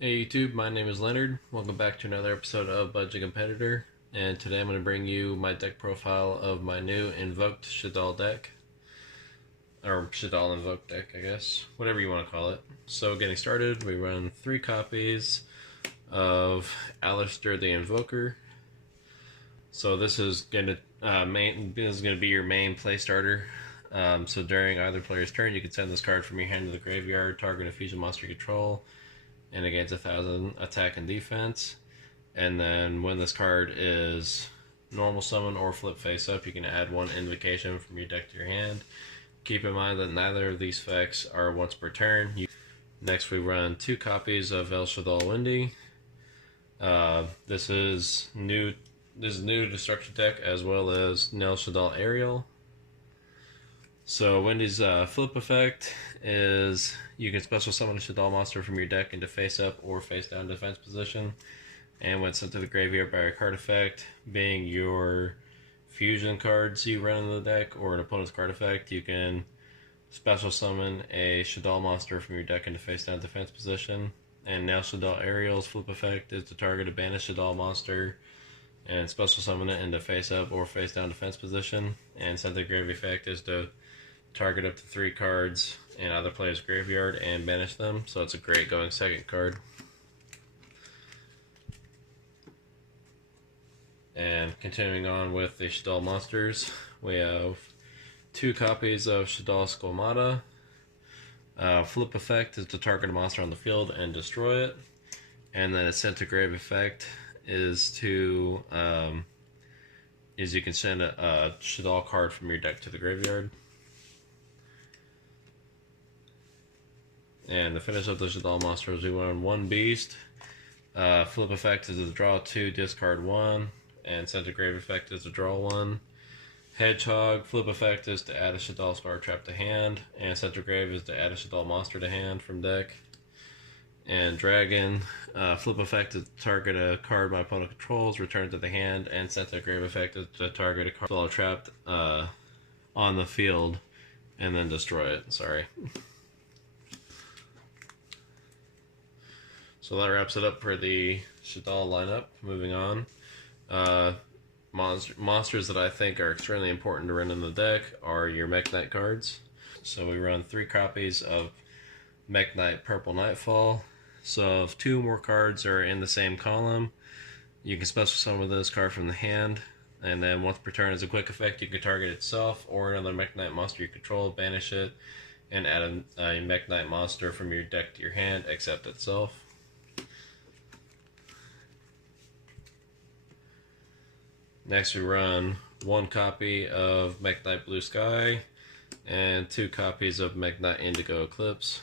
Hey YouTube, my name is Leonard. Welcome back to another episode of Budget Competitor. And today I'm going to bring you my deck profile of my new Invoked Shaddoll deck. Or Shaddoll Invoked deck, I guess. Whatever you want to call it. So getting started, we run 3 copies of Alistair the Invoker. So this is going to be your main play starter. So during either player's turn, you can send this card from your hand to the graveyard, target a fusion monster you control, and it gains 1,000 attack and defense. And then when this card is normal summon or flip face up, you can add 1 invocation from your deck to your hand. Keep in mind that neither of these effects are once per turn. Next we run 2 copies of El Shaddoll Windy. This is new to Destruction deck, as well as El Shaddoll Aerial. So Wendy's flip effect is you can special summon a Shaddoll monster from your deck into face up or face down defense position, and when sent to the graveyard by a card effect, being your fusion cards you run in the deck or an opponent's card effect, you can special summon a Shaddoll monster from your deck into face down defense position. And now Shaddoll Aerial's flip effect is to target a banished Shaddoll monster and special summon it into face up or face down defense position. And sent to the graveyard effect is to target up to 3 cards in other player's graveyard and banish them, so it's a great going second card. And continuing on with the Shaddoll monsters, we have 2 copies of Shaddoll Squamata. Flip effect is to target a monster on the field and destroy it, and then a sent to grave effect is to you can send a Shaddoll card from your deck to the graveyard. And to finish up the Shaddoll monsters, we run 1 Beast. Flip effect is to draw 2, discard 1, and send to grave effect is to draw 1. Hedgehog, flip effect is to add a Shaddoll Star Trap to hand, and send to grave is to add a Shaddoll monster to hand from deck. And Dragon, flip effect is to target a card my opponent controls, return to the hand, and send to grave effect is to target a card Shaddoll trapped on the field, and then destroy it. Sorry. So that wraps it up for the Shaddoll lineup. Moving on. Monsters that I think are extremely important to run in the deck are your Mech Knight cards. So we run 3 copies of Mech Knight Purple Nightfall. So if 2 more cards are in the same column, you can special summon this card from the hand. And then once per turn as a quick effect, you can target itself or another Mech Knight monster you control, banish it, and add a Mech Knight monster from your deck to your hand, except itself. Next we run 1 copy of Mech Knight Blue Sky and 2 copies of Mech Knight Indigo Eclipse.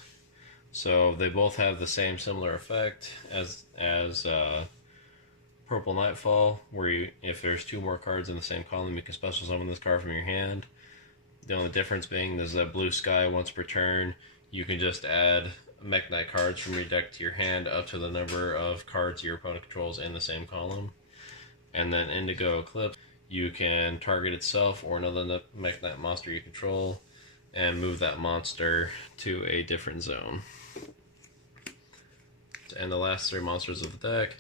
So they both have the same similar effect as Purple Nightfall, where if there's 2 more cards in the same column, you can special summon this card from your hand. The only difference being there's that Blue Sky once per turn, you can just add Mech Knight cards from your deck to your hand up to the number of cards your opponent controls in the same column. And then Indigo Eclipse, you can target itself or another Mech Knight monster you control and move that monster to a different zone. And the last 3 monsters of the deck,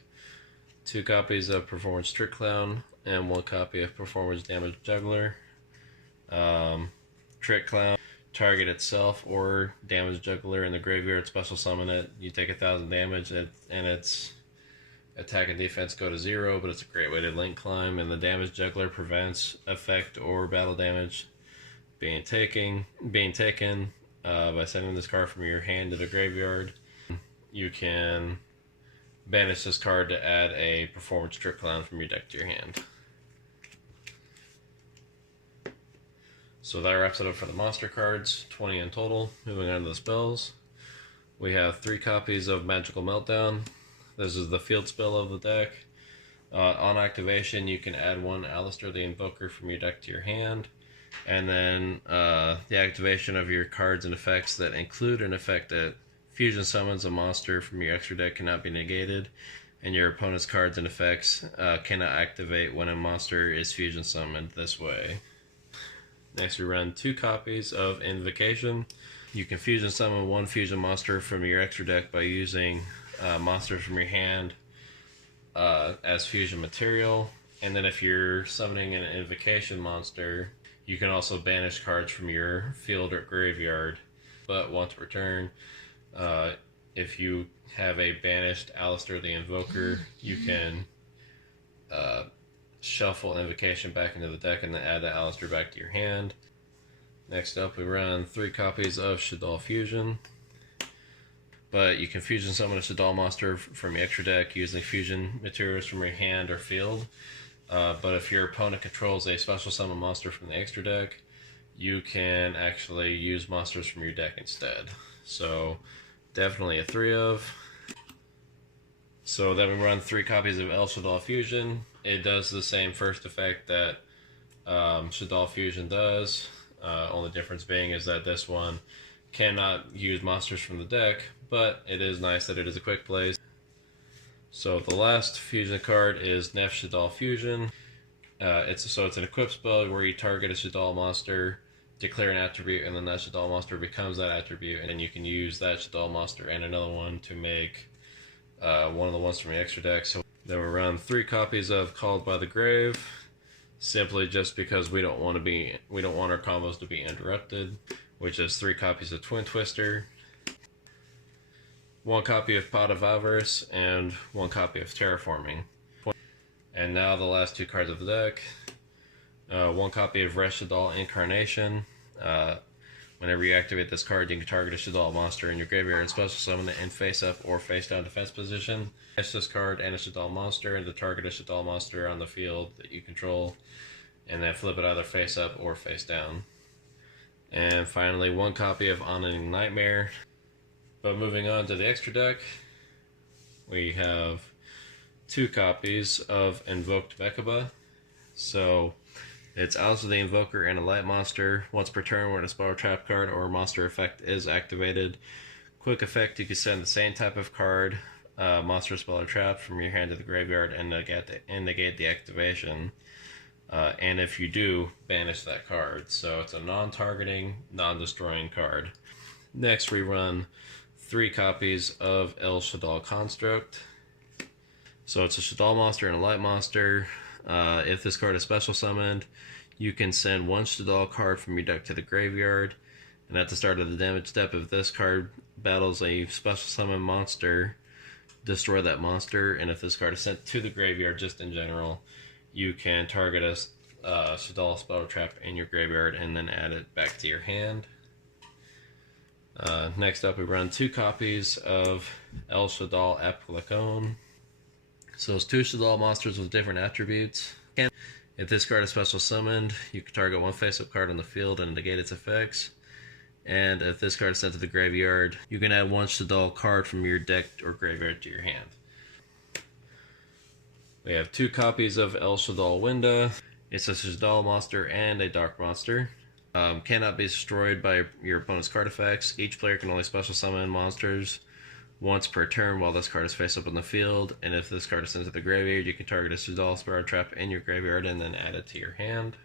2 copies of Performance Trick Clown and 1 copy of Performance Damage Juggler. Trick Clown, target itself or Damage Juggler in the graveyard, special summon it, you take 1,000 damage, and its attack and defense go to 0, but it's a great way to link climb, and the Damage Juggler prevents effect or battle damage being taken by sending this card from your hand to the graveyard. You can banish this card to add a Performance Trick Clown from your deck to your hand. So that wraps it up for the monster cards, 20 in total. Moving on to the spells, we have 3 copies of Magical Meltdown. This is the field spell of the deck. On activation, you can add 1 Alistair the Invoker from your deck to your hand. And then the activation of your cards and effects that include an effect that fusion summons a monster from your extra deck cannot be negated. And your opponent's cards and effects cannot activate when a monster is fusion summoned this way. Next we run 2 copies of Invocation. You can fusion summon 1 fusion monster from your extra deck by using monsters from your hand as fusion material. And then if you're summoning an invocation monster, you can also banish cards from your field or graveyard. But once per turn, if you have a banished Alistair the Invoker, you can shuffle Invocation back into the deck and then add the Alistair back to your hand. Next up, we run 3 copies of Shaddoll Fusion. But you can fusion summon a Shaddoll monster from your extra deck using fusion materials from your hand or field. But if your opponent controls a special summon monster from the extra deck, you can actually use monsters from your deck instead. So definitely a 3 of. So then we run 3 copies of El Shaddoll Fusion. It does the same first effect that Shaddoll Fusion does. Only difference being is that this one cannot use monsters from the deck, but it is nice that it is a quick play. So the last fusion card is Nef Shaddoll Fusion. It's an equip spell where you target a Shaddoll monster, declare an attribute, and then that Shaddoll monster becomes that attribute, and then you can use that Shaddoll monster and another one to make one of the ones from the extra deck. So then we run 3 copies of Called by the Grave, simply just because we don't want our combos to be interrupted, which is 3 copies of Twin Twister, 1 copy of Pot of Avarice, and 1 copy of Terraforming. And now the last 2 cards of the deck. 1 copy of Res Shaddoll Incarnation. Whenever you activate this card, you can target a Shaddoll monster in your graveyard and special summon it in face-up or face-down defense position. Place this card and a Shaddoll monster and to target a Shaddoll monster on the field that you control, and then flip it either face-up or face-down. And finally, 1 copy of Unending Nightmare. But moving on to the extra deck, we have 2 copies of Invoked Mechaba. So it's Alistair the Invoker and a light monster. Once per turn, when a spell or trap card or monster effect is activated. Quick effect, you can send the same type of card, monster, spell, or trap from your hand to the graveyard and negate the activation. And if you do, banish that card. So it's a non-targeting, non-destroying card. Next, we run 3 copies of El Shaddoll Construct. So it's a Shaddoll monster and a light monster. If this card is special summoned, you can send 1 Shaddoll card from your deck to the graveyard. And at the start of the damage step, if this card battles a special summon monster, destroy that monster. And if this card is sent to the graveyard, just in general, you can target a Shaddoll spell trap in your graveyard and then add it back to your hand. Next up, we run 2 copies of El Shaddoll Aplicone. So it's 2 Shaddoll monsters with different attributes. If this card is special summoned, you can target 1 face-up card on the field and negate its effects. And if this card is sent to the graveyard, you can add 1 Shaddoll card from your deck or graveyard to your hand. We have 2 copies of El Shaddoll Winda. It's a Shaddoll monster and a dark monster. Cannot be destroyed by your opponent's card effects. Each player can only special summon monsters once per turn while this card is face up on the field. And if this card is sent to the graveyard, you can target a Shaddoll spell trap in your graveyard and then add it to your hand.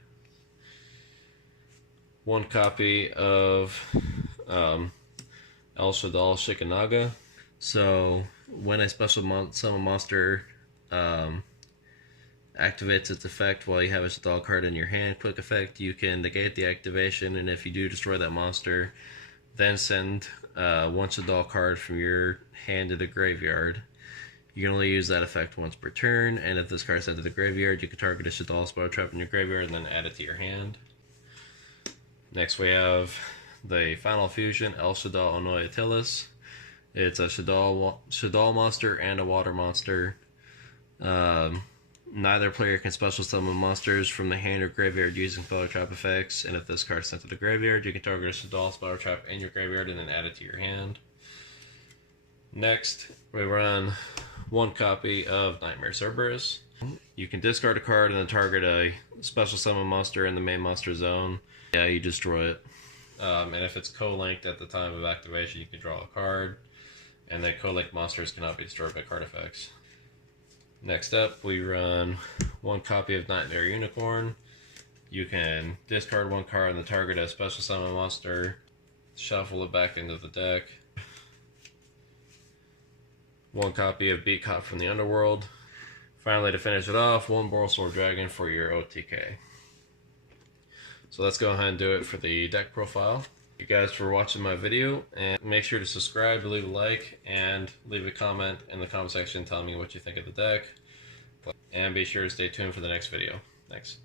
1 copy of El Shaddoll Shikanaga. So when a special summon monster activates its effect while you have a Shaddoll card in your hand, quick effect, you can negate the activation, and if you do destroy that monster, then send 1 Shaddoll card from your hand to the graveyard. You can only use that effect once per turn, and if this card is sent to the graveyard, you can target a Shaddoll spell trap in your graveyard and then add it to your hand. Next we have the final fusion, El Shaddoll Onoyatilis. It's a Shaddoll monster and a water monster. Neither player can special summon monsters from the hand or graveyard using spell or trap effects, and if this card is sent to the graveyard, you can target a Shaddoll spell or trap in your graveyard and then add it to your hand. Next, we run 1 copy of Nightmare Cerberus. You can discard a card and then target a special summon monster in the main monster zone. Yeah, you destroy it. And if it's co-linked at the time of activation, you can draw a card, and then co-linked monsters cannot be destroyed by card effects. Next up, we run 1 copy of Nightmare Unicorn. You can discard 1 card and then target a special summon monster, shuffle it back into the deck. one copy of Beat Cop from the Underworld. Finally, to finish it off, one Borrelsword Dragon for your OTK. So let's go ahead and do it for the deck profile. Thank you guys for watching my video, and make sure to subscribe, leave a like, and leave a comment in the comment section telling me what you think of the deck. And be sure to stay tuned for the next video. Thanks.